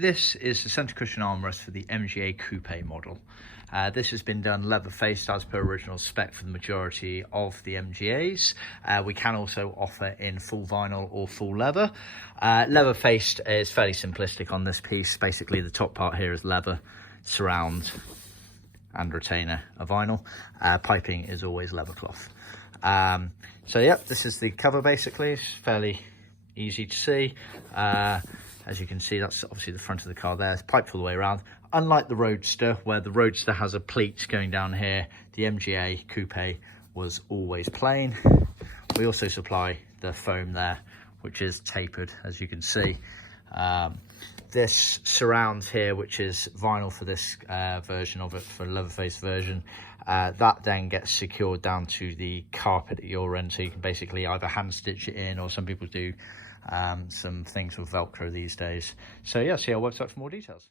This is the centre cushion armrest for the MGA Coupe model. This has been done leather faced as per original spec for the majority of the MGAs. We can also offer in full vinyl or full leather. Leather faced is fairly simplistic on this piece. Basically the top part here is leather, surround and retainer are vinyl. Piping is always leather cloth. So yeah, this is the cover basically. It's fairly easy to see. As you can see, that's obviously the front of the car there. It's piped all the way around. Unlike the Roadster, where the Roadster has a pleat going down here, the MGA Coupe was always plain. We also supply the foam there, which is tapered, as you can see. This surround here, which is vinyl for this version of it, for a leather-faced version, that then gets secured down to the carpet at your end, so you can basically either hand stitch it in, or some people do some things with Velcro these days. So yeah, see our website for more details.